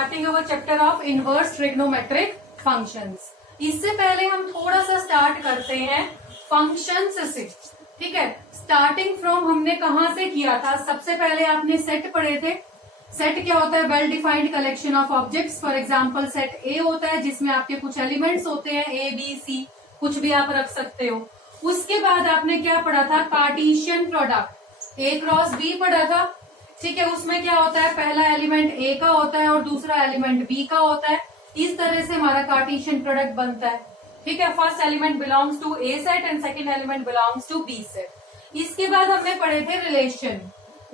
Starting our chapter of inverse trigonometric functions. इससे पहले हम थोड़ा सा स्टार्ट करते हैं फंक्शंस से, ठीक है। स्टार्टिंग फ्रॉम हमने कहां से किया था? सबसे पहले आपने सेट पढ़े थे। सेट क्या होता है? Well defined collection of objects. For example set ए होता है जिसमें आपके कुछ एलिमेंट्स होते हैं, ए बी सी, कुछ भी आप रख सकते हो। उसके बाद आपने क्या पढ़ा था? कार्टेशियन प्रोडक्ट, ए क्रॉस बी पढ़ा था, ठीक है। उसमें क्या होता है? पहला एलिमेंट ए का होता है और दूसरा एलिमेंट बी का होता है। इस तरह से हमारा कार्टेशियन प्रोडक्ट बनता है, ठीक है। First element belongs to A set and second element belongs to B set. इसके बाद हमने पढ़े थे रिलेशन।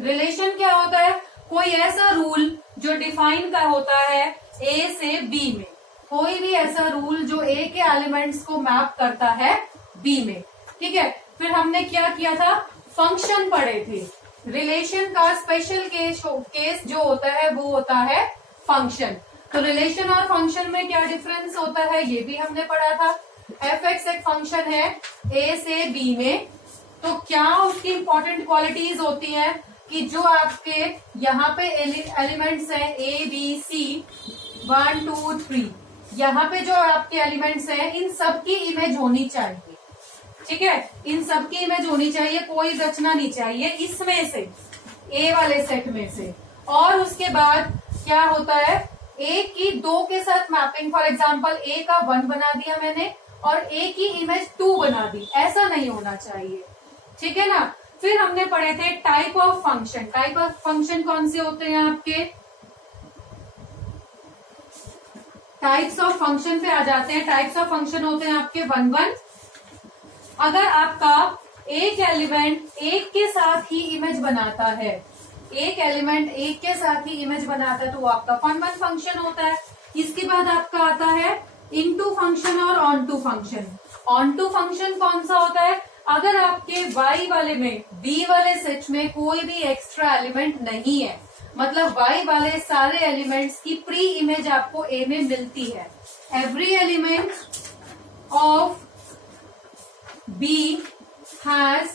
रिलेशन क्या होता है? कोई ऐसा रूल जो डिफाइन का होता है ए से बी में, कोई भी ऐसा रूल जो ए के एलिमेंट्स को मैप करता है बी में, ठीक है। फिर हमने क्या किया था? फंक्शन पढ़े थे। रिलेशन का स्पेशल केस जो होता है वो होता है फंक्शन। तो रिलेशन और फंक्शन में क्या डिफरेंस होता है ये भी हमने पढ़ा था। एफ एक्स एक फंक्शन है ए से बी में, तो क्या उसकी इंपॉर्टेंट क्वालिटीज होती हैं कि जो आपके यहाँ पे एलिमेंट्स हैं ए बी सी 1 2 3, यहाँ पे जो आपके एलिमेंट्स हैं इन सब की इमेज होनी चाहिए, ठीक है। इन सब की इमेज होनी चाहिए, कोई बचना नहीं चाहिए इसमें से, ए वाले सेट में से। और उसके बाद क्या होता है? ए की 2 के साथ मैपिंग। फॉर एग्जाम्पल ए का 1 बना दिया मैंने और ए की इमेज 2 बना दी, ऐसा नहीं होना चाहिए, ठीक है ना। फिर हमने पढ़े थे type of function. Type of function कौन से होते हैं आपके? टाइप्स ऑफ फंक्शन पे आ जाते हैं। टाइप्स ऑफ फंक्शन होते हैं आपके 1 1। अगर आपका एक एलिमेंट एक के साथ ही इमेज बनाता है, एक एलिमेंट एक के साथ ही इमेज बनाता है तो वो आपका 1 1 फंक्शन होता है। इसके बाद आपका आता है इनटू फंक्शन और onto function. Onto function कौन सा होता है? अगर आपके y वाले में, b वाले सेट में कोई भी एक्स्ट्रा एलिमेंट नहीं है, मतलब y वाले सारे एलिमेंट्स की प्री इमेज आपको a में मिलती है। Every element of b has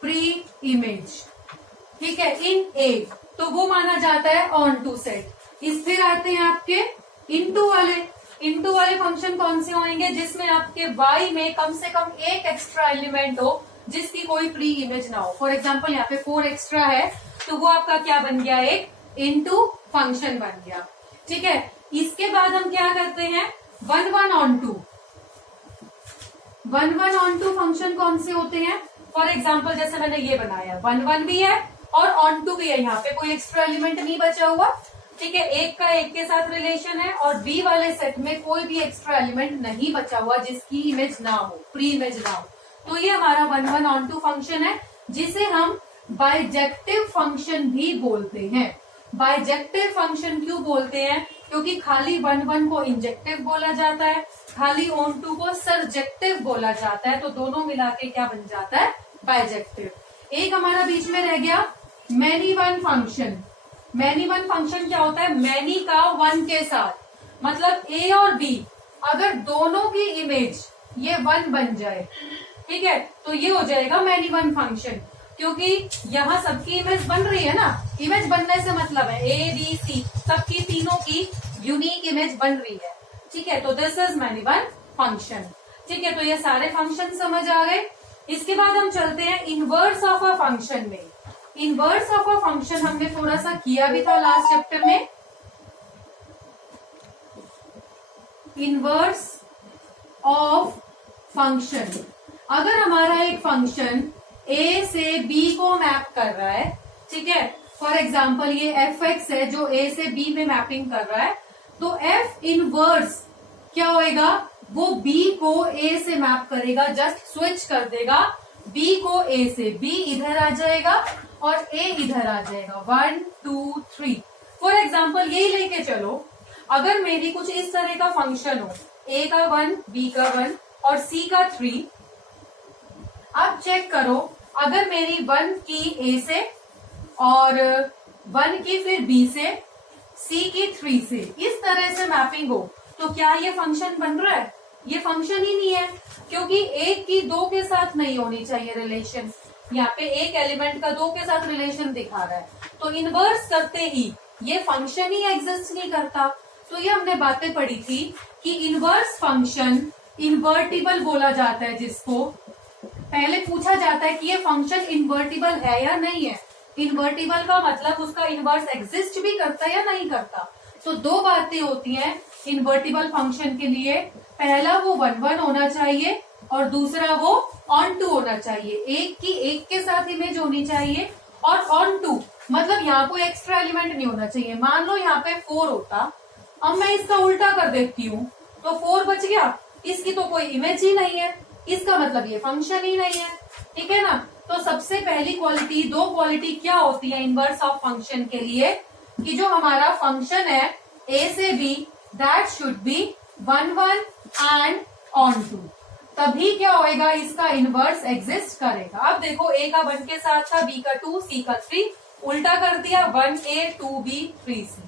pre image, ठीक है, इन a, तो वो माना जाता है ऑन टू सेट। इस फिर आते हैं आपके इनटू वाले। इनटू वाले फंक्शन कौन से होंगे? जिसमें आपके y में कम से कम एक एक्स्ट्रा एलिमेंट हो जिसकी कोई प्री इमेज ना हो। फॉर एग्जांपल यहाँ पे 4 एक्स्ट्रा है तो वो आपका क्या बन गया? एक इनटू फंक्शन बन गया, ठीक है। इसके बाद हम क्या करते हैं? 1 1 onto. 1 1 onto function कौन से होते हैं? फॉर एग्जाम्पल जैसे मैंने ये बनाया 1 1 भी है और ऑन टू भी है, यहाँ पे कोई एक्स्ट्रा एलिमेंट नहीं बचा हुआ, ठीक है। एक का एक के साथ रिलेशन है और बी वाले सेट में कोई भी एक्स्ट्रा एलिमेंट नहीं बचा हुआ जिसकी इमेज ना हो, प्री इमेज ना हो। तो ये हमारा 1 1 ऑन टू फंक्शन है जिसे हम बाइजेक्टिव फंक्शन भी बोलते हैं। बाइजेक्टिव फंक्शन क्यों बोलते हैं? क्योंकि खाली 1 1 को इंजेक्टिव बोला जाता है, खाली ऑन टू को सरजेक्टिव बोला जाता है, तो दोनों मिला के क्या बन जाता है? बाइजेक्टिव। एक हमारा बीच में रह गया many one function. Many one function क्या होता है? मैनी का 1 के साथ, मतलब ए और बी अगर दोनों की इमेज ये 1 बन जाए, ठीक है, तो ये हो जाएगा मैनी वन फंक्शन। क्योंकि यहाँ सबकी इमेज बन रही है ना, इमेज बनने से मतलब है ए बी सी सबकी तीनों की यूनिक इमेज बन रही है, ठीक है। तो this is many one function, ठीक है। तो ये सारे फंक्शन समझ आ गए। इसके बाद हम चलते हैं इनवर्स ऑफ अ फंक्शन में। इनवर्स ऑफ अ फंक्शन हमने थोड़ा सा किया भी था लास्ट चैप्टर में। इनवर्स ऑफ फंक्शन, अगर हमारा एक फंक्शन a से b को मैप कर रहा है, ठीक है। फॉर एग्जाम्पल ये एफ एक्स है जो a से b में मैपिंग कर रहा है, तो f इनवर्स क्या होएगा? वो b को a से मैप करेगा, जस्ट स्विच कर देगा b को a से। b इधर आ जाएगा और a इधर आ जाएगा। 1 2 3। फॉर एग्जाम्पल यही लेके चलो, अगर मेरी कुछ इस तरह का फंक्शन हो, a का 1 b का 1 और c का 3। अब चेक करो, अगर मेरी 1 की a से और 1 की फिर b से, c की 3 से, इस तरह से मैपिंग हो, तो क्या ये फंक्शन बन रहा है? ये फंक्शन ही नहीं है, क्योंकि एक की 2 के साथ नहीं होनी चाहिए रिलेशन। यहाँ पे एक एलिमेंट का 2 के साथ रिलेशन दिखा रहा है, तो इनवर्स करते ही ये फंक्शन ही एग्जिस्ट नहीं करता। तो ये हमने बातें पढ़ी थी कि इनवर्स फंक्शन इन्वर्टिबल बोला जाता है, जिसको पहले पूछा जाता है कि ये फंक्शन इन्वर्टिबल है या नहीं है। इन्वर्टिबल का मतलब उसका इनवर्स एग्जिस्ट भी करता है या नहीं करता। तो दो बातें होती हैं इन्वर्टिबल फंक्शन के लिए, पहला वो 1 1 होना चाहिए और दूसरा वो ऑन टू होना चाहिए। एक की एक के साथ इमेज होनी चाहिए और ऑन टू मतलब यहाँ कोई एक्स्ट्रा एलिमेंट नहीं होना चाहिए। मान लो यहाँ पे 4 होता, अब मैं इसका उल्टा कर देती हूँ तो 4 बच गया, इसकी तो कोई इमेज ही नहीं है, इसका मतलब ये फंक्शन ही नहीं है। ठीक है ना। तो सबसे पहली क्वालिटी, दो क्वालिटी क्या होती है इनवर्स ऑफ फंक्शन के लिए, कि जो हमारा फंक्शन है ए से B that should be 1 1 and onto, तभी क्या होएगा, इसका इनवर्स एग्जिस्ट करेगा। अब देखो ए का 1 के साथ था, बी का 2, सी का 3, उल्टा कर दिया 1a 2b 3c।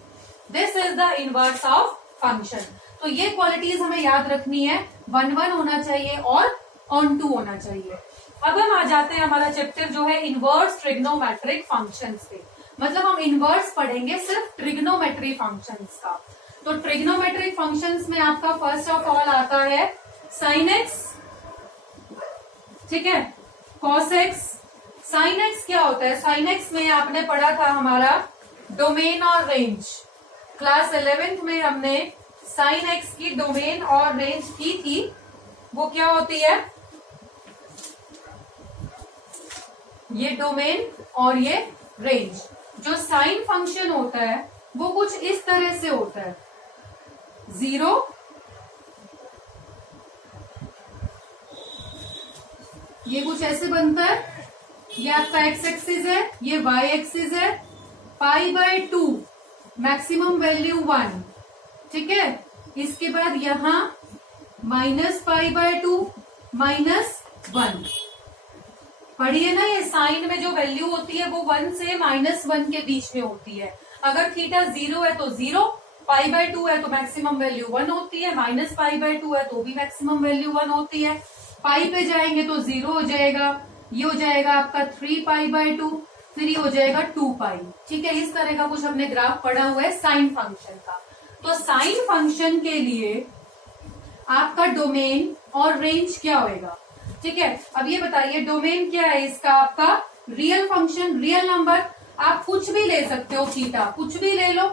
This is the inverse of function. तो ये क्वालिटीज हमें याद रखनी है, 1 1 होना चाहिए और ऑन टू होना चाहिए। अब हम आ जाते हैं, हमारा चैप्टर जो है इनवर्स ट्रिग्नोमेट्रिक फंक्शंस पे, मतलब हम इनवर्स पढ़ेंगे सिर्फ ट्रिग्नोमेट्री फंक्शंस का। तो ट्रिग्नोमेट्रिक फंक्शंस में आपका फर्स्ट ऑफ ऑल आता है साइन एक्स, ठीक है, कॉस एक्स। साइन एक्स क्या होता है, साइन एक्स में आपने पढ़ा था हमारा डोमेन और रेंज, क्लास 11th में हमने साइन एक्स की डोमेन और रेंज की थी। वो क्या होती है, ये डोमेन और ये रेंज। जो साइन फंक्शन होता है वो कुछ इस तरह से होता है, 0 ये कुछ ऐसे बनता है, ये आपका एक्स एक्सिस है, ये वाई एक्सिस है, π/2 मैक्सिमम वैल्यू 1, ठीक है। इसके बाद यहां -π/2 -1 पढ़िए ना, ये साइन में जो वैल्यू होती है वो 1 से -1 के बीच में होती है। अगर थीटा 0 है तो 0, π/2 है तो मैक्सिमम वैल्यू 1 होती है, -π/2 है तो भी मैक्सिमम वैल्यू 1 होती है। पाई पे जाएंगे तो 0 हो जाएगा, ये हो जाएगा आपका 3π/2, फिर ये हो जाएगा 2π। ठीक है, इस तरह का कुछ हमने ग्राफ पढ़ा हुआ है साइन फंक्शन का। तो साइन फंक्शन के लिए आपका डोमेन और रेंज क्या होएगा, ठीक है। अब ये बताइए डोमेन क्या है इसका, आपका रियल फंक्शन, रियल नंबर, आप कुछ भी ले सकते हो, थीटा कुछ भी ले लो,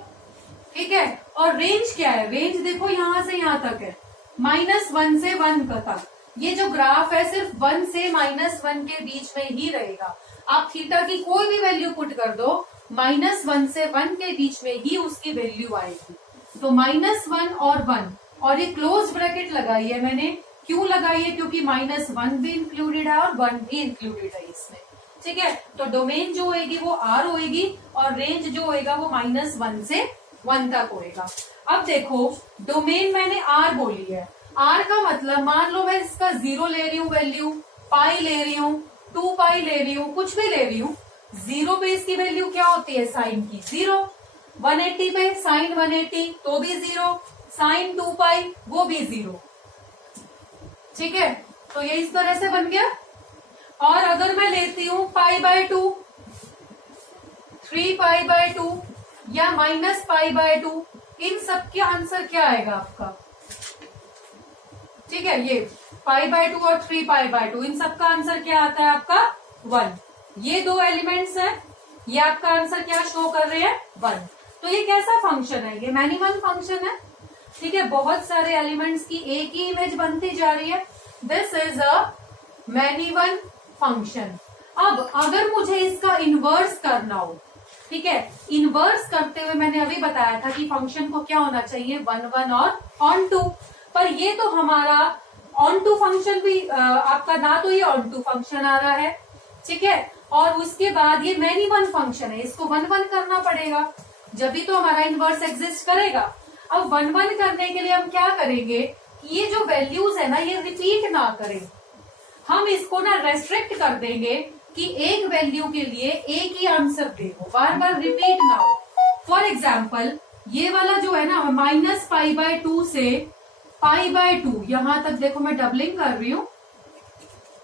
ठीक है। और रेंज क्या है, रेंज देखो यहां से यहां तक है, -1 से 1 तक। ये जो ग्राफ है सिर्फ 1 से -1 के बीच में ही रहेगा। आप थीटा की कोई भी वैल्यू पुट कर दो, -1 से 1 के बीच में ही उसकी वैल्यू आएगी। तो -1 और 1, और ये क्लोज ब्रैकेट लगाई है मैंने, क्यों लगाई है, क्योंकि -1 भी इंक्लूडेड है और 1 भी इंक्लूडेड है इसमें, ठीक है। तो डोमेन जो होगी वो R होगी और रेंज जो होगा वो -1 से 1 तक होएगा। अब देखो डोमेन मैंने R बोली है, R का मतलब मान लो मैं इसका 0 ले रही हूँ वैल्यू, पाई ले रही हूँ, 2π ले रही हूँ, कुछ भी ले रही हूँ। 0 पे इसकी वैल्यू क्या होती है साइन की, 0। 180 पे साइन 180 तो भी 0, साइन 2π वो भी 0, ठीक है। तो ये इस तरह से बन गया। और अगर मैं लेती हूँ π/2, 3π/2 या -π/2, इन सब के आंसर क्या आएगा आपका, ठीक है। ये π/2 और 3π/2 इन सब का आंसर क्या आता है आपका 1। ये दो एलिमेंट्स हैं, ये आपका आंसर क्या शो कर रहे हैं 1। तो ये कैसा फंक्शन है, ये मैनी वन फंक्शन है, ठीक है। बहुत सारे एलिमेंट्स की एक ही इमेज बनती जा रही है, this is a many one function. अब अगर मुझे इसका इनवर्स करना हो, ठीक है, इनवर्स करते हुए मैंने अभी बताया था कि फंक्शन को क्या होना चाहिए 1 1 और ऑन टू, पर ये तो हमारा ऑन टू फंक्शन भी आपका ना, तो ये ऑन टू फंक्शन आ रहा है, ठीक है। और उसके बाद ये मैनी वन फंक्शन है, इसको 1 1 करना पड़ेगा, जब भी तो हमारा इनवर्स एग्जिस्ट करेगा। अब 1 1 करने के लिए हम क्या करेंगे, ये जो वैल्यूज है ना ये रिपीट ना करें, हम इसको ना रेस्ट्रिक्ट कर देंगे कि एक वैल्यू के लिए एक ही आंसर दे, बार बार रिपीट ना हो। फॉर एग्जाम्पल ये वाला जो है ना -π/2 से π/2 यहां तक, देखो मैं डबलिंग कर रही हूँ,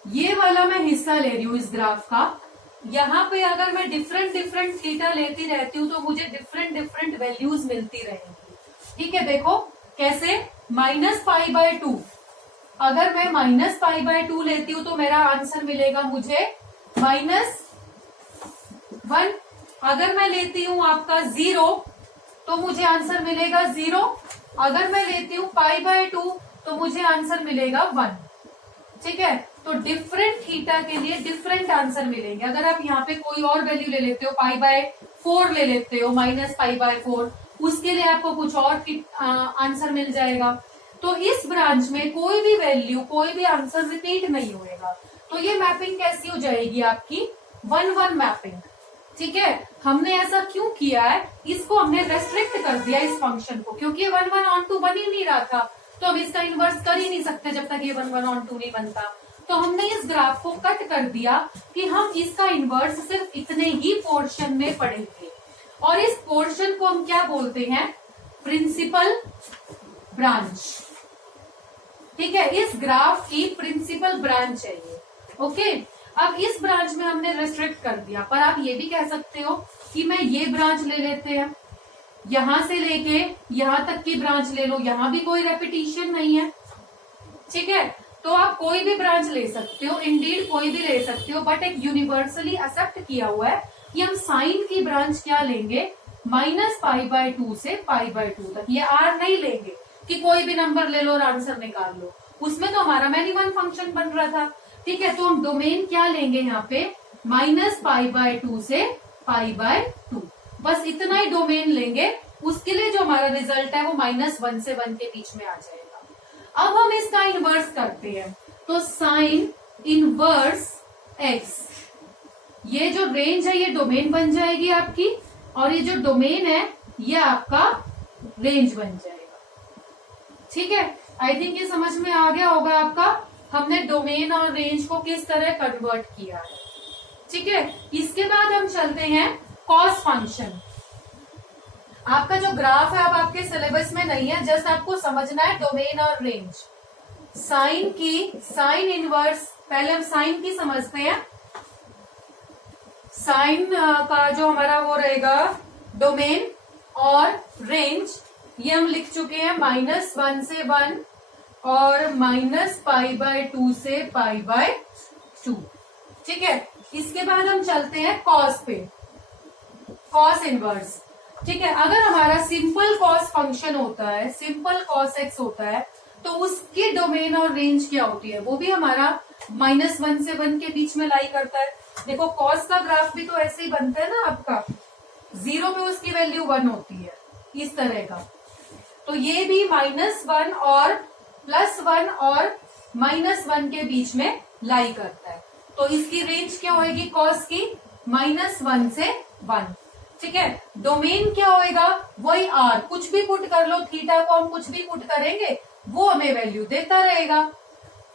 ये वाला मैं हिस्सा ले रही हूँ इस ग्राफ का। यहाँ पे अगर मैं डिफरेंट थीटा लेती रहती हूँ तो मुझे डिफरेंट वैल्यूज मिलती रहेंगी। ठीक है, देखो कैसे, -π/2। अगर मैं -π/2 लेती हूं तो मेरा आंसर मिलेगा मुझे -1। अगर मैं लेती हूं आपका 0 तो मुझे आंसर मिलेगा 0। अगर मैं लेती हूं π/2 तो मुझे आंसर मिलेगा 1। ठीक है, तो डिफरेंट थीटा के लिए डिफरेंट आंसर मिलेंगे। अगर आप यहाँ पे कोई और वैल्यू ले लेते हो, π/4 ले लेते हो, -π/4, उसके लिए आपको कुछ और आंसर मिल जाएगा। तो इस ब्रांच में कोई भी वैल्यू, कोई भी आंसर रिपीट नहीं होएगा। तो ये मैपिंग कैसी हो जाएगी आपकी, 1-1 मैपिंग। ठीक है, हमने ऐसा क्यों किया है, इसको हमने रेस्ट्रिक्ट कर दिया इस फंक्शन को, क्योंकि 1-1 ऑन 2 बन ही नहीं रहा था, तो हम इसका इन्वर्स कर ही नहीं सकते जब तक ये 1-1 ऑन 2 नहीं बनता। तो हमने इस ग्राफ को कट कर दिया कि हम इसका इन्वर्स सिर्फ इतने ही पोर्शन में पढ़ेंगे, और इस पोर्शन को हम क्या बोलते हैं, प्रिंसिपल ब्रांच। ठीक है, इस ग्राफ की प्रिंसिपल ब्रांच है ये। ओके, अब इस ब्रांच में हमने रेस्ट्रिक्ट कर दिया, पर आप ये भी कह सकते हो कि मैं ये ब्रांच ले लेते हैं, यहां से लेके यहां तक की ब्रांच ले लो, यहां भी कोई रेपिटेशन नहीं है। ठीक है, तो आप कोई भी ब्रांच ले सकते हो, इंडीड कोई भी ले सकते हो, बट एक यूनिवर्सली एक्सेप्ट किया हुआ है कि हम साइन की ब्रांच क्या लेंगे, -π/2 से π/2 तक। ये आर नहीं लेंगे कि कोई भी नंबर ले लो और आंसर निकाल लो, उसमें तो हमारा मैनी वन फंक्शन बन रहा था। ठीक है, तो हम डोमेन क्या लेंगे यहाँ पे, -π/2 से π/2, बस इतना ही डोमेन लेंगे। उसके लिए जो हमारा रिजल्ट है वो -1 से 1 के बीच में आ जाएगा। अब हम इसका इनवर्स करते हैं, तो साइन इनवर्स x, ये जो रेंज है ये डोमेन बन जाएगी आपकी, और ये जो डोमेन है ये आपका रेंज बन जाएगा। ठीक है, आई थिंक ये समझ में आ गया होगा आपका, हमने डोमेन और रेंज को किस तरह कन्वर्ट किया है। ठीक है, इसके बाद हम चलते हैं कॉस फंक्शन। आपका जो ग्राफ है अब आपके सिलेबस में नहीं है, जस्ट आपको समझना है डोमेन और रेंज। साइन की, साइन इनवर्स, पहले हम साइन की समझते हैं। साइन का जो हमारा वो रहेगा डोमेन और रेंज, ये हम लिख चुके हैं -1 से 1 और -π/2 से π/2। ठीक है, इसके बाद हम चलते हैं कॉस पे, कॉस इनवर्स। ठीक है, अगर हमारा सिंपल कॉस फंक्शन होता है, सिंपल कॉस एक्स होता है, तो उसकी डोमेन और रेंज क्या होती है, वो भी हमारा -1 से 1 के बीच में लाई करता है। देखो कॉस का ग्राफ भी तो ऐसे ही बनता है ना आपका, 0 पे उसकी वैल्यू 1 होती है, इस तरह का। तो ये भी -1 और +1 और -1 के बीच में लाई करता है। तो इसकी रेंज क्या होगी कॉस की, -1 से 1। ठीक है, डोमेन क्या होएगा, वही आर, कुछ भी पुट कर लो, थीटा को हम कुछ भी पुट करेंगे वो हमें वैल्यू देता रहेगा।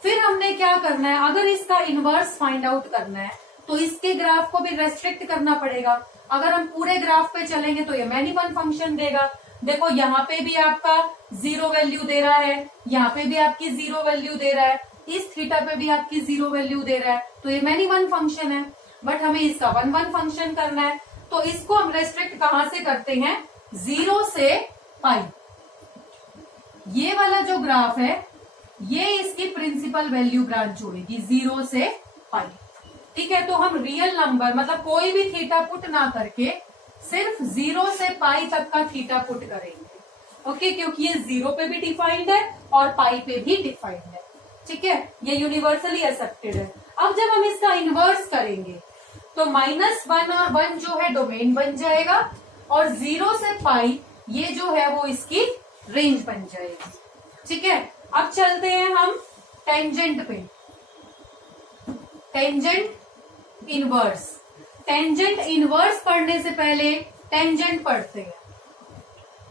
फिर हमने क्या करना है, अगर इसका इनवर्स फाइंड आउट करना है तो इसके ग्राफ को भी रेस्ट्रिक्ट करना पड़ेगा। अगर हम पूरे ग्राफ पे चलेंगे तो ये मैनी वन फंक्शन देगा। देखो यहाँ पे भी आपका 0 वैल्यू दे रहा है, यहाँ पे भी आपकी 0 वैल्यू दे रहा है, इस थीटा पे भी आपकी 0 वैल्यू दे रहा है, तो ये मैनी वन फंक्शन है। बट हमें इसका 1-1 फंक्शन करना है, तो इसको हम रेस्ट्रिक्ट कहां से करते हैं, 0 से पाई। ये वाला जो ग्राफ है ये इसकी प्रिंसिपल वैल्यू ब्रांच जोड़ेगी 0 से पाई। ठीक है, तो हम रियल नंबर मतलब कोई भी थीटा पुट ना करके सिर्फ 0 से पाई तक का थीटा पुट करेंगे। ओके, क्योंकि ये 0 पे भी डिफाइंड है और पाई पे भी डिफाइंड है। ठीक है, ये यूनिवर्सली एक्सेप्टेड है। अब जब हम इसका इनवर्स करेंगे तो -1 और 1 जो है डोमेन बन जाएगा और 0 से पाई ये जो है वो इसकी रेंज बन जाएगी। ठीक है, अब चलते हैं हम टेंजेंट पे, टेंजेंट इनवर्स। टेंजेंट इनवर्स पढ़ने से पहले टेंजेंट पढ़ते हैं,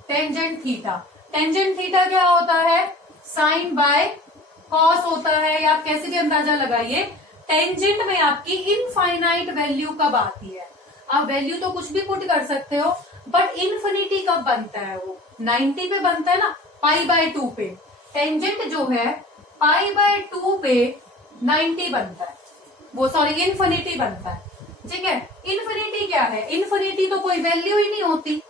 टेंजेंट थीटा। टेंजेंट थीटा क्या होता है, साइन बाय कॉस होता है, या आप कैसे भी अंदाजा लगाइए। टेंजेंट में आपकी इनफाइनाइट वैल्यू कब आती है, आप वैल्यू तो कुछ भी पुट कर सकते हो, बट इन्फिनिटी कब बनता है, वो 90 पे बनता है ना, π/2 पे। टेंजेंट जो है π/2 पे 90 बनता है, वो सॉरी इन्फिनिटी बनता है। ठीक है, इन्फिनिटी क्या है, इन्फिनिटी तो कोई वैल्यू ही नहीं होती।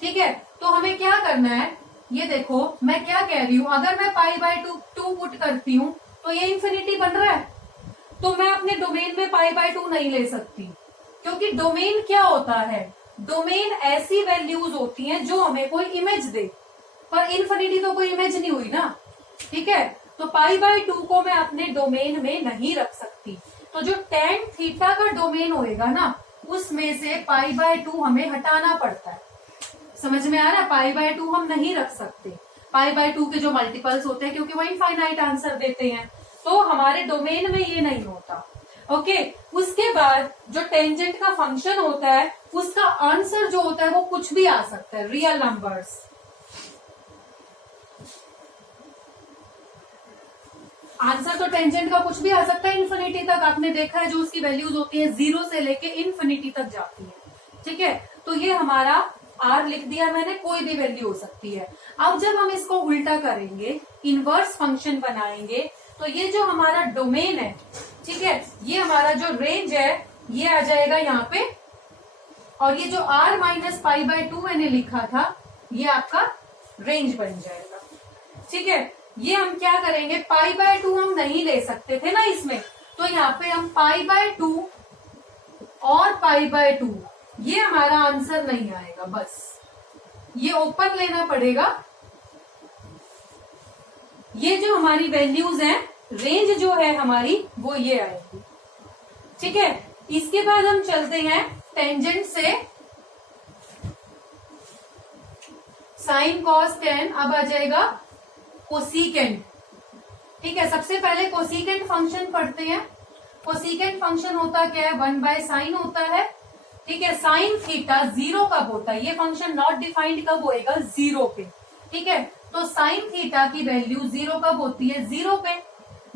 ठीक है, तो हमें क्या करना है, ये देखो मैं क्या कह रही हूं, अगर मैं पाई बाय टू पुट करती हूँ तो ये इंफिनिटी बन रहा है, तो मैं अपने डोमेन में पाई बाय टू नहीं ले सकती, क्योंकि डोमेन क्या होता है, डोमेन ऐसी वैल्यूज होती हैं जो हमें कोई इमेज दे, पर इन्फिनिटी तो कोई इमेज नहीं हुई ना, ठीक है। तो पाई बाय टू को मैं अपने डोमेन में नहीं रख सकती, तो जो टेन थीटा का डोमेन होएगा ना उसमें से पाई बाय टू हमें हटाना पड़ता है। समझ में आ रहा है, पाई बाय टू हम नहीं रख सकते, पाई बाय टू के जो मल्टीपल्स होते हैं क्योंकि वो इनफाइनाइट आंसर देते हैं, तो हमारे डोमेन में ये नहीं होता। ओके, उसके बाद जो टेंजेंट का फंक्शन होता है उसका आंसर जो होता है वो कुछ भी आ सकता है, रियल नंबर्स। आंसर तो टेंजेंट का कुछ भी आ सकता है इन्फिनिटी तक, आपने देखा है जो उसकी वैल्यूज होती है 0 से लेके इन्फिनिटी तक जाती है, ठीक है। तो ये हमारा आर लिख दिया मैंने, कोई भी वैल्यू हो सकती है। अब जब हम इसको उल्टा करेंगे, इनवर्स फंक्शन बनाएंगे, तो ये जो हमारा डोमेन है, ठीक है, ये हमारा जो रेंज है ये आ जाएगा यहाँ पे, और ये जो R minus pi by two मैंने लिखा था ये आपका रेंज बन जाएगा, ठीक है। ये हम क्या करेंगे, पाई बाय टू हम नहीं ले सकते थे ना इसमें, तो यहाँ पे हम पाई बाय टू और पाई बाय टू, ये हमारा आंसर नहीं आएगा, बस ये ओपन लेना पड़ेगा। ये जो हमारी वैल्यूज हैं, रेंज जो है हमारी वो ये आएगी, ठीक है। इसके बाद हम चलते हैं टेंजेंट से, साइन कॉस टेन, अब आ जाएगा कोसिकेंट, ठीक है। सबसे पहले कोसिकेंट फंक्शन पढ़ते हैं। कोसिकेंट फंक्शन होता क्या है, 1 बाय साइन होता है, ठीक है। साइन थीटा 0 कब होता है, ये फंक्शन नॉट डिफाइंड कब होएगा, 0 पे, ठीक है। तो साइन थीटा की वैल्यू 0 कब होती है, 0 पे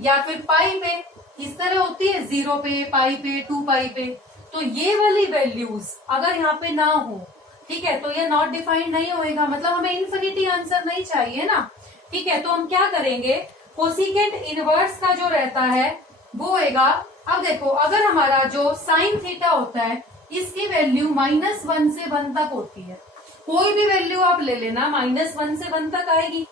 या फिर पाई पे, इस तरह होती है 0 पे, पाई पे, 2 पाई पे। तो ये वाली वैल्यूज अगर यहाँ पे ना हो, ठीक है, तो ये नॉट डिफाइंड नहीं होएगा, मतलब हमें इन्फिनिटी आंसर नहीं चाहिए ना, ठीक है। तो हम क्या करेंगे, कोसिकेंट इनवर्स का जो रहता है वो होएगा, अब देखो अगर हमारा जो साइन थीटा होता है इसकी वैल्यू -1 से 1 तक होती है, कोई भी वैल्यू आप ले लेना -1 से 1 तक आएगी।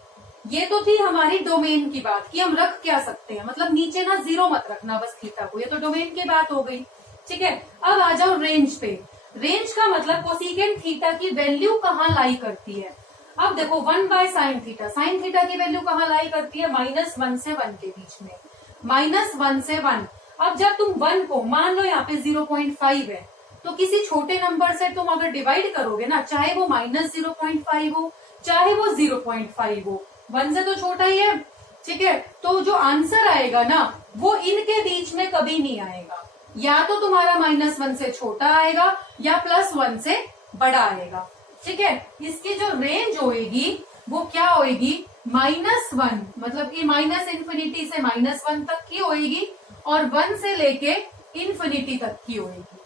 ये तो थी हमारी डोमेन की बात कि हम रख क्या सकते हैं, मतलब नीचे ना 0 मत रखना बस थीटा को, ये तो डोमेन की बात हो गई, ठीक है। अब आ जाओ रेंज पे। रेंज का मतलब कोसिकेंट थीटा की वैल्यू कहाँ लाई करती है। अब देखो 1 by sine theta, sine theta की वैल्यू कहाँ लाई करती है, -1 से 1 के बीच में, -1 से 1। अब जब तुम 1 को मान लो यहाँ पे 0.5 है, तो किसी छोटे नंबर से तुम अगर डिवाइड करोगे ना, चाहे वो -0.5 हो चाहे वो 0.5 हो, 1 से तो छोटा ही है, ठीक है। तो जो आंसर आएगा ना वो इनके बीच में कभी नहीं आएगा, या तो तुम्हारा -1 से छोटा आएगा या +1 से बड़ा आएगा, ठीक है। इसकी जो रेंज होएगी वो क्या होएगी, -1, मतलब कि माइनस इन्फिनिटी से -1 तक की होएगी और 1 से लेके इन्फिनिटी तक की होएगी,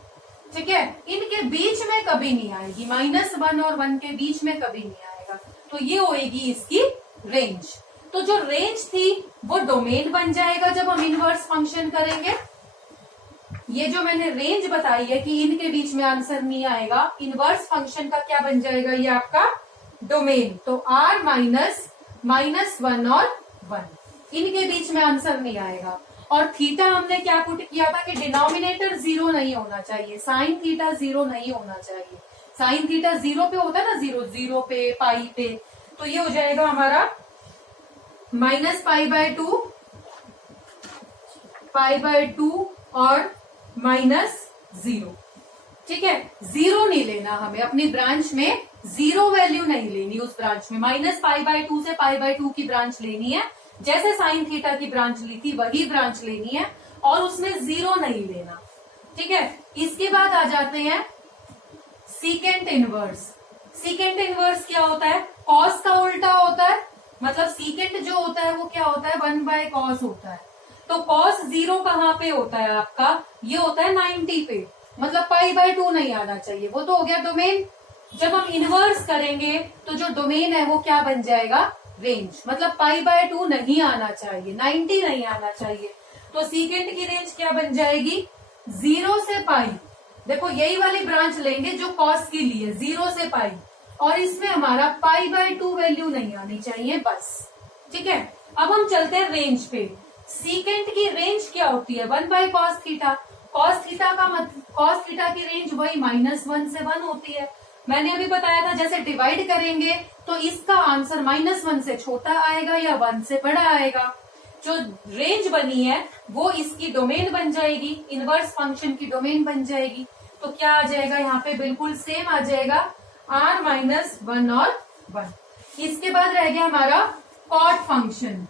ठीक है। इनके बीच में कभी नहीं आएगी, -1 और 1 के बीच में कभी नहीं आएगा, तो ये होएगी इसकी रेंज। तो जो रेंज थी वो डोमेन बन जाएगा जब हम इनवर्स फंक्शन करेंगे। ये जो मैंने रेंज बताई है कि इनके बीच में आंसर नहीं आएगा, इनवर्स फंक्शन का क्या बन जाएगा, ये आपका डोमेन। तो r -1 और 1 इनके बीच में आंसर नहीं आएगा। और थीटा हमने क्या पुट किया था कि डिनोमिनेटर 0 नहीं होना चाहिए, साइन थीटा 0 नहीं होना चाहिए। साइन थीटा 0 पे होता है ना, 0 पे, पाई पे, तो ये हो जाएगा हमारा -π/2, π/2 और -0, ठीक है। 0 नहीं लेना हमें अपनी ब्रांच में, 0 वैल्यू नहीं लेनी उस ब्रांच में, -π/2 से π/2 की ब्रांच लेनी है, जैसे साइन थीटा की ब्रांच ली थी वही ब्रांच लेनी है, और उसमें 0 नहीं लेना, ठीक है। इसके बाद आ जाते हैं सीकेंट इनवर्स। सीकेंट इनवर्स क्या होता है, कॉस का उल्टा होता है, मतलब सीकेंट जो होता है वो क्या होता है, 1/cos होता है। तो cos 0 कहाँ पे होता है आपका, ये होता है 90 पे, मतलब π/2 नहीं आना चाहिए, वो तो हो गया डोमेन। जब हम इनवर्स करेंगे तो जो डोमेन है वो क्या बन जाएगा, रेंज, मतलब π/2 नहीं आना चाहिए, 90 नहीं आना चाहिए। तो सीकेंट की रेंज क्या बन जाएगी, 0 से पाई, देखो यही वाली ब्रांच लेंगे जो कॉस की लिए, 0 से पाई, और इसमें हमारा π/2 वैल्यू नहीं आनी चाहिए बस। ठीक है, अब हम चलते हैं रेंज पे। सीकेंट की रेंज क्या होती है? 1/cos theta. cos थीटा की रेंज वही -1 से 1 होती है। मैंने अभी बताया था जैसे डिवाइड करेंगे तो इसका आंसर -1 से छोटा आएगा या 1 से बड़ा आएगा। जो रेंज बनी है वो इसकी डोमेन बन जाएगी, इनवर्स फंक्शन की डोमेन बन जाएगी। तो क्या आ जाएगा यहाँ पे? बिल्कुल सेम आ जाएगा, r-1 और 1। इसके बाद रह गया हमारा कॉट फंक्शन,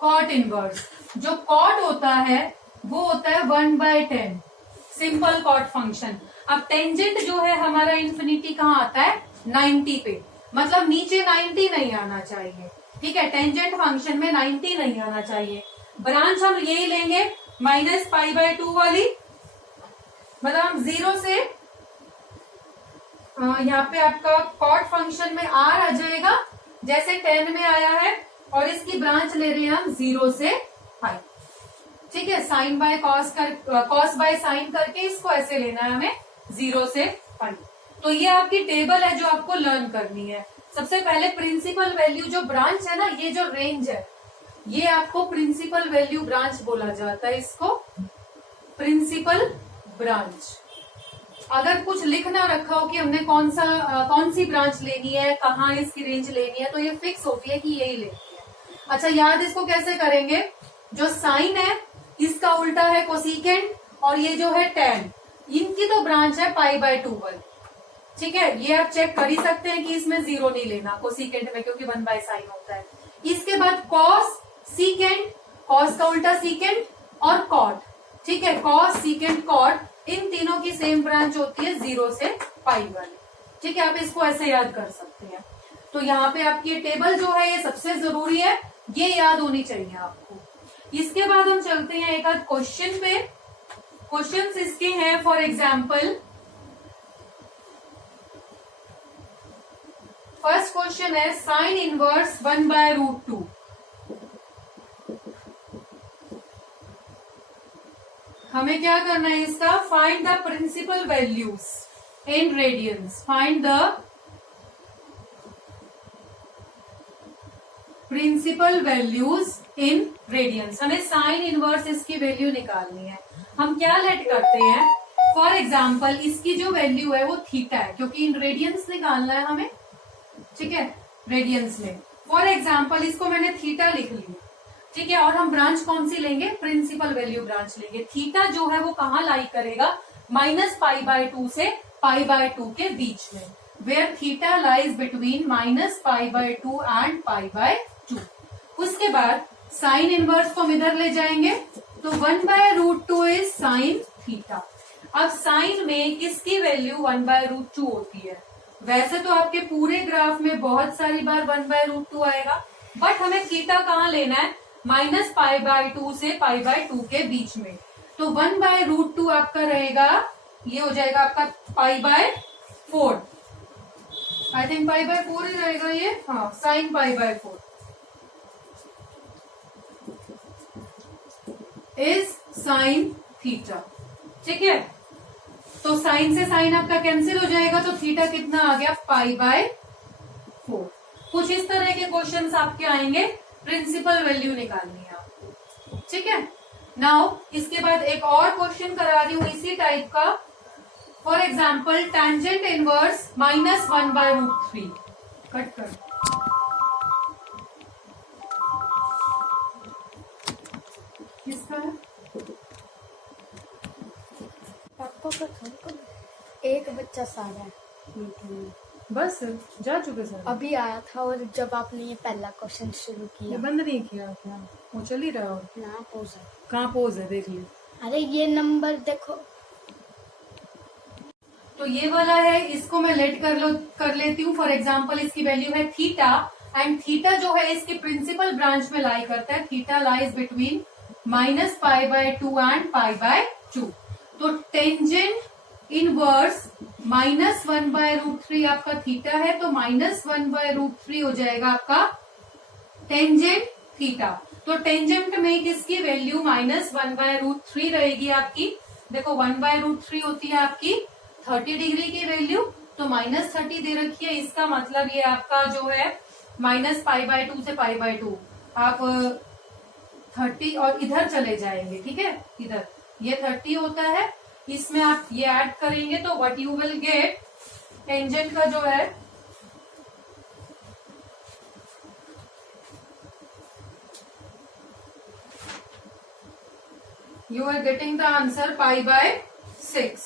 कॉट इनवर्स। जो कॉट होता है वो होता है 1/10, सिंपल कॉट फंक्शन। अब टेंजेंट जो है हमारा इन्फिनिटी कहाँ आता है? 90 पे, मतलब नीचे 90 नहीं आना चाहिए। ठीक है, टेंजेंट फंक्शन में 90 नहीं आना चाहिए। ब्रांच हम यही लेंगे -π/2 वाली, मतलब हम 0 से यहाँ पे आपका कॉट फंक्शन में r आ जाएगा जैसे 10 में आया है, और इसकी ब्रांच ले रहे हैं हम 0 से π। ठीक है, sine by cos cos by sine करके इसको ऐसे लेना है हमें 0 से π। तो ये आपकी टेबल है जो आपको लर्न करनी है। सबसे पहले प्रिंसिपल वैल्यू जो ब्रांच है ना, ये जो रेंज है ये आपको प्रिंसिपल वैल्यू ब्रांच बोला जाता है, इसको प्रिंसिपल ब्रांच। अगर कुछ लिख ना रखा हो कि हमने कौन सी ब्रांच लेनी है, कहाँ इसकी रेंज लेनी है, तो ये फिक्स होती है कि यही लेनी है। अच्छा, याद इसको कैसे करेंगे? जो साइन है इसका उल्टा है कोसिकेंट, और ये जो है tan, इनकी तो ब्रांच है π/2 वाली। ठीक है, ये आप चेक कर ही सकते हैं कि इसमें 0 नहीं लेना कोसिकेंट में, क्योंकि 1/sin होता है। इसके बाद कॉस, सीकेंट, कॉस का उल्टा सीकेंट, और कॉट। ठीक है, कॉस, सीकेंट, कॉट, इन तीनों की सेम ब्रांच होती है 0 से π वाली। ठीक है, आप इसको ऐसे याद कर सकते हैं। तो यहाँ पे आपकी टेबल जो है ये सबसे जरूरी है, ये याद होनी चाहिए आपको। इसके बाद हम चलते हैं एक आध क्वेश्चन पे। क्वेश्चंस इसके हैं, फॉर एग्जाम्पल फर्स्ट क्वेश्चन है साइन इनवर्स 1/√2। हमें क्या करना है इसका? Find the principal values in radians. Find the principal values in radians. हमें साइन इनवर्स इसकी वैल्यू निकालनी है। हम क्या लेट करते हैं? फॉर एग्जाम्पल इसकी जो वैल्यू है वो थीटा है, क्योंकि इन रेडियंस निकालना है हमें। ठीक है, रेडियंस में फॉर एग्जाम्पल इसको मैंने थीटा लिख लिया। ठीक है, और हम ब्रांच कौन सी लेंगे? प्रिंसिपल वैल्यू ब्रांच लेंगे। थीटा जो है वो कहाँ लाई करेगा? -π/2 से π/2 के बीच में, where theta lies between -π/2 and π/2। उसके बाद साइन इनवर्स को हम इधर ले जाएंगे, तो 1/√2 इज साइन थीटा। अब साइन में किसकी वैल्यू 1/√2 होती है? वैसे तो आपके पूरे ग्राफ में बहुत सारी बार 1/√2 आएगा, बट हमें थीटा कहाँ लेना है? -π/2 से π/2 के बीच में। तो 1/√2 आपका रहेगा, ये हो जाएगा आपका π/4। आई थिंक π/4 ही रहेगा ये। हाँ, साइन π/4 इज साइन थीटा। ठीक है, तो साइन से साइन आपका कैंसिल हो जाएगा, तो थीटा कितना आ गया? π/4। कुछ इस तरह के क्वेश्चंस आपके आएंगे, प्रिंसिपल वैल्यू निकालनी है आपको। ठीक है, नाउ इसके बाद एक और क्वेश्चन करा रही हूं इसी टाइप का। For example tangent inverse -1/√3। Cut कर, किसका है? पापा का घर एक बच्चा सारा है मीटिंग में। बस जा चुके सर, अभी आया था, और जब आपने ये पहला क्वेश्चन शुरू ये किया बंद नहीं किया क्या? वो चल ही रहा हो। ना पोज है। कहाँ पोज है? देख ली। अरे ये नंबर देखो, तो ये वाला है, इसको मैं लेट कर लेती हूँ। फॉर एग्जाम्पल इसकी वैल्यू है थीटा, एंड थीटा जो है इसके प्रिंसिपल ब्रांच में लाई करता है। Theta lies between -π/2 and π/2। तो टेंजेंट इनवर्स -1/√3 आपका थीटा है, तो -1/√3 हो जाएगा आपका टेंजेंट थीटा। तो टेंजेंट में किसकी वैल्यू -1/√3 रहेगी आपकी? देखो 1/√3 होती है आपकी 30 डिग्री की वैल्यू, तो -30 दे रखी है, इसका मतलब ये आपका जो है -π/2 से π/2 आप 30 और इधर चले जाएंगे, ठीक है, इधर ये 30 होता है, इसमें आप ये ऐड करेंगे तो what you will get, tangent का जो है you are getting the answer π/6.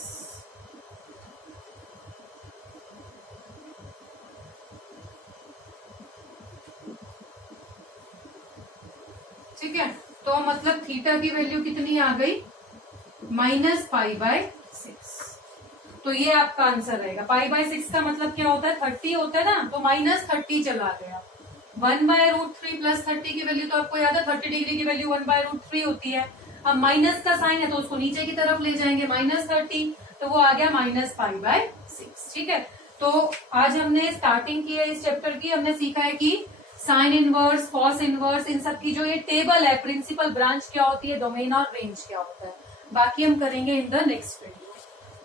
ठीक है, तो मतलब थीटा की वैल्यू कितनी आ गई, -π/6। तो ये आपका आंसर रहेगा। π/6 का मतलब क्या होता है, 30 होता है ना, तो -30 चला गया। 1/√3 + 30 की वैल्यू तो आपको याद है, 30 डिग्री की वैल्यू 1/√3 होती है। अब माइनस का साइन है तो उसको नीचे की तरफ ले जाएंगे, -30, तो वो आ गया -π/6। ठीक है, तो आज हमने स्टार्टिंग की है इस चैप्टर की, हमने सीखा है कि साइन इनवर्स, कॉस इनवर्स, इन सब की जो ये टेबल है, प्रिंसिपल ब्रांच क्या होती है, डोमेन और रेंज क्या होता है, बाकी हम करेंगे इन द नेक्स्ट वीडियो।